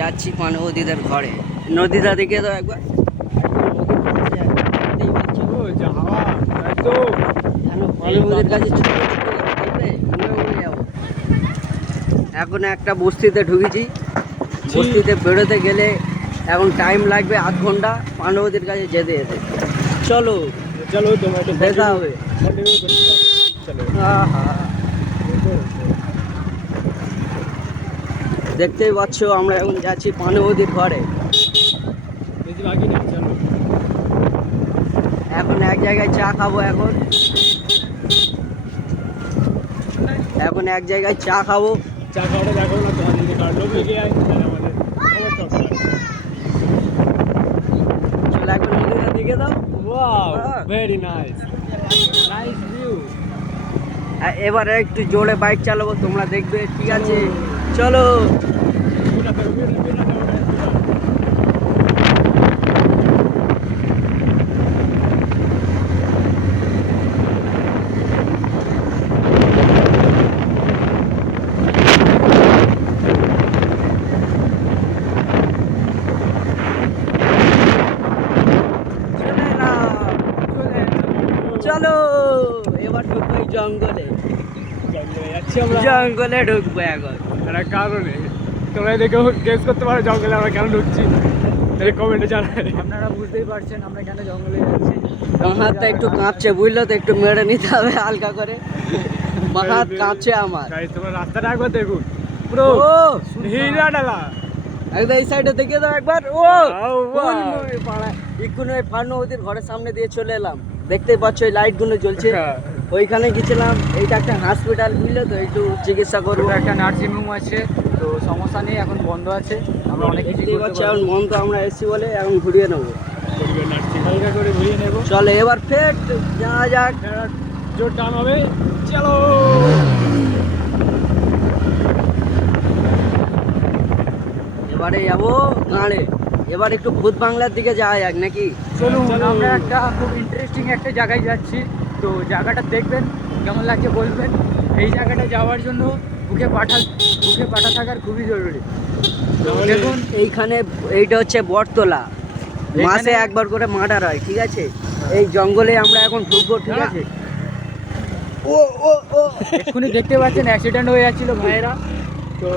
যাচ্ছি পানবতীদের ঘরে। নদীটা দিকে তো একবার পানবতীর কাছে ছোট ছোট দেখবে উড়ে যাবো। এখন একটা বস্তিতে ঢুকেছি, বস্তিতে বেরোতে গেলে এখন টাইম লাগবে আধ ঘন্টা পানবতীর কাছে যেতে যেতে। চলো চলো তোমার দেখা হবে। দেখতেই পাচ্ছ আমরা এখন যাচ্ছি পানবতীর ঘরে। এখন এক জায়গায় চা খাবো। এখন এক জায়গায় চা খাবো। চা খাওয়াটা দেখো না, তোমার দিদি কাটলো বেরিয়ে আয় আমাদের চলো একবার নদীটা দেখে দাও। Wow very nice nice view. এবারে একটু জোরে বাইক চালাবো, তোমরা দেখবে, ঠিক আছে? চলো। চলো এবার ঢুকবো এই জঙ্গলে। জঙ্গলে ঢুকবো এখন। একটা কারণে তোমরা দেখেও গেস করতে পারো জঙ্গলে আমরা কেন ঢুকছি, তাহলে কমেন্টে জানাই। আপনারা বুঝতেই পারছেন আমরা কেন জঙ্গলে যাচ্ছি। আমার হাতটা একটু কাঁপছে, বুঝলো তো, একটু মেরে নিতে হবে হালকা করে। হাত কাঁপছে আমার। তোমরা রাস্তাটা একবার দেখুন, পুরো হিরা ডালা। একদম এই সাইডে দেখে দাও একবার। ও এক্ষুনি ওই পানবতীর ঘরের সামনে দিয়ে চলে এলাম। দেখতেই পাচ্ছ ওই লাইট গুলো জ্বলছে। ওইখানে গেছিলাম। এইটা একটা হসপিটাল, বুঝলে তো, একটু চিকিৎসা করবো। একটা নার্সিং হোম আছে, তো সমস্যা নেই, এখন বন্ধ আছে। আমরা অনেক কিছু পাচ্ছি এখন বন্ধ, আমরা এসছি বলে এখন ঘুরিয়ে নেবো। হালকা করে ঘুরিয়ে নেবো। চলে এবার ফের যাওয়া যাক। জোর টান হবে, চলো। এবারে যাবো গাঁড়ে। এবার একটু ভূত বাংলার দিকে যাওয়া যাক নাকি? চলুন, আমরা একটা খুব ইন্টারেস্টিং একটা জায়গায় যাচ্ছি, তো জায়গাটা দেখবেন, কেমন লাগছে বলবেন। এই জায়গাটা যাওয়ার জন্য বুকে পাঠা থাকার খুবই জরুরি। দেখুন এইখানে, এইটা হচ্ছে বটতলা। মাসে একবার করে মার্ডার হয়, ঠিক আছে? এই জঙ্গলে আমরা এখন ঢুকবো, ঠিক আছে? ও ও ও এক্ষুনি দেখতে পাচ্ছেন অ্যাক্সিডেন্ট হয়ে যাচ্ছিল ভাইয়েরা, তো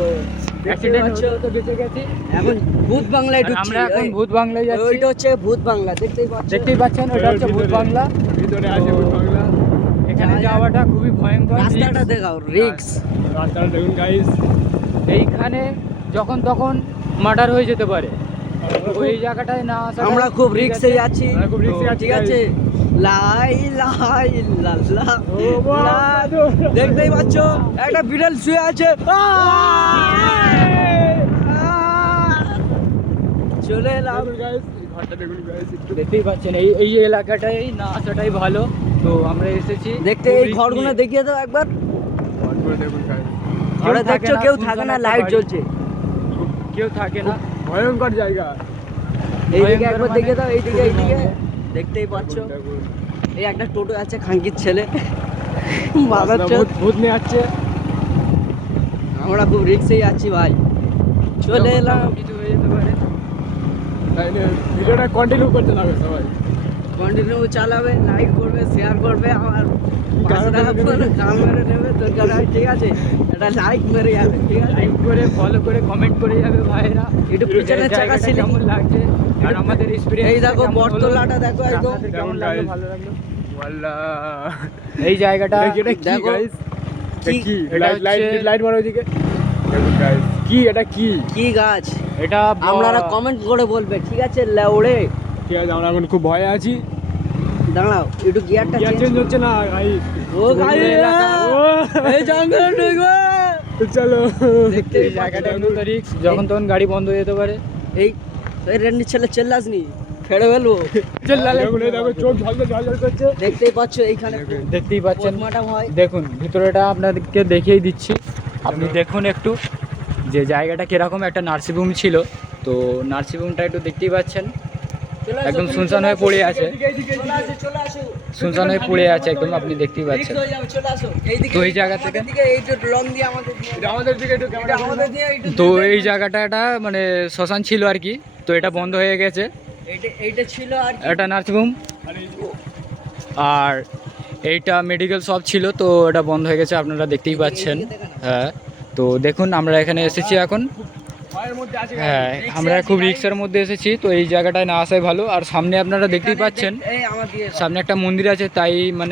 অ্যাক্সিডেন্ট হচ্ছে তো বেঁচে গেছি। এখন ভূত বাংলায় ঢুকছি। আমরা এখন ভূত বাংলায় যাচ্ছি। ওইটা হচ্ছে ভূত বাংলা, দেখতেই পাচ্ছেন, ওটা হচ্ছে ভূত বাংলা। ভিতরে আছে ভূত বাংলা। এখানে যাওয়াটা খুবই ভয়ঙ্কর। রাস্তাটা দেখাও, রিস্ক। রাস্তাটা দেখুন গাইস। এইখানে যখন তখন মার্ডার হয়ে যেতে পারে, ওই জায়গাটায় না আসা। আমরা খুব রিস্কে যাচ্ছি, ঠিক আছে? দেখতেই পাচ্ছ একটা বিড়াল শুয়ে আছে। চলে এলাম। দেখতেই পাচ্ছেন এই এলাকাটাই না আসাটাই ভালো, তো আমরা এসেছি দেখতে। এই ঘরগুলো দেখিয়ে দাও একবার। ঘরে দেখছো কেউ থাকে না, লাইট জ্বলছে, কেউ থাকে না, ভয়ঙ্কর জায়গা। এইদিকে একবার দেখে দাও, এইদিকে দেখতেই পাচ্ছ। এই একটা টোটো আছে, খাঙ্কির ছেলে ভূত নিয়ে যাচ্ছে। আমরা খুব রিক্সেই যাচ্ছি ভাই। চলে এলাম। কিছু হয়ে যেতে পারে, ভিডিওটা কন্টিনিউ করতে লাগবে। সবাই কন্টিনিউ চালাবে, লাইক করবে, শেয়ার করবে, আমার গান মেরে নেবে দরকার হয়, ঠিক আছে? এটা লাইক মেরে যাবে, ঠিক আছে? লাইক করে, ফলো করে, কমেন্ট করে যাবে ভাইরা। একটু পিছনে চাকা ছিল কেমন লাগছে আর আমাদের এক্সপেরিয়েন্স। এই দেখো বটতলাটা দেখো একদম কেমন লাগলো, ভালো লাগলো। এই জায়গাটা দেখো। লাইট মারো ওইদিকে। কি এটা কি গাছ? এটা আপনারা কমেন্ট করে বলবে, ঠিক আছে? লেউড়ে, ঠিক আছে, আমরা এখন খুব ভয়ে আছি। দাঁড়াও একটু গিয়ারটা চেঞ্জ হচ্ছে না গাইস। ও গাইস, এই জঙ্গলে ঢুকবে। চলো। এই জায়গাটা একটু রিস্ক, যখন তখন গাড়ি বন্ধ হয়ে যেতে পারে। এই রেন্ডির ছেলে চেল্লাসনি, ফেড়ে ফেলবো। চোখ ঝলঝল করছে। দেখতেই পাচ্ছ এইখানে, দেখতেই পাচ্ছেন। হয় দেখুন ভিতরেটা আপনাদেরকে দেখিয়ে দিচ্ছি, আপনি দেখুন একটু যে জায়গাটা কিরকম। একটা নার্সিং হোম ছিল, তো নার্সিং হোমটা একটু দেখতেই পাচ্ছেন। একদম শুনশান হয়ে পড়ে আছে, চলে আসো। শুনশান হয়ে পড়ে আছে একদম, আপনি দেখতেই পাচ্ছেন। চলে আসো। তো এই জায়গা থেকে এই যে লং দিয়ে আমাদের দিকে একটু তো এই জায়গাটা একটা মানে শ্মশান ছিল আর কি, তো এটা বন্ধ হয়ে গেছে। এইটা ছিল আর কি। এটা নার্সিংহোম আর এইটা মেডিকেল শপ ছিল, তো এটা বন্ধ হয়ে গেছে, আপনারা দেখতেই পাচ্ছেন। হ্যাঁ, তো দেখুন আমরা এখানে এসেছি এখন। হ্যাঁ, আমরা খুব রিক্সার মধ্যে এসেছি, তো এই জায়গাটায় না আসাই ভালো। আর সামনে আপনারা দেখতেই পাচ্ছেন, এই আমার দিয়ে সামনে একটা মন্দির আছে, তাই মানে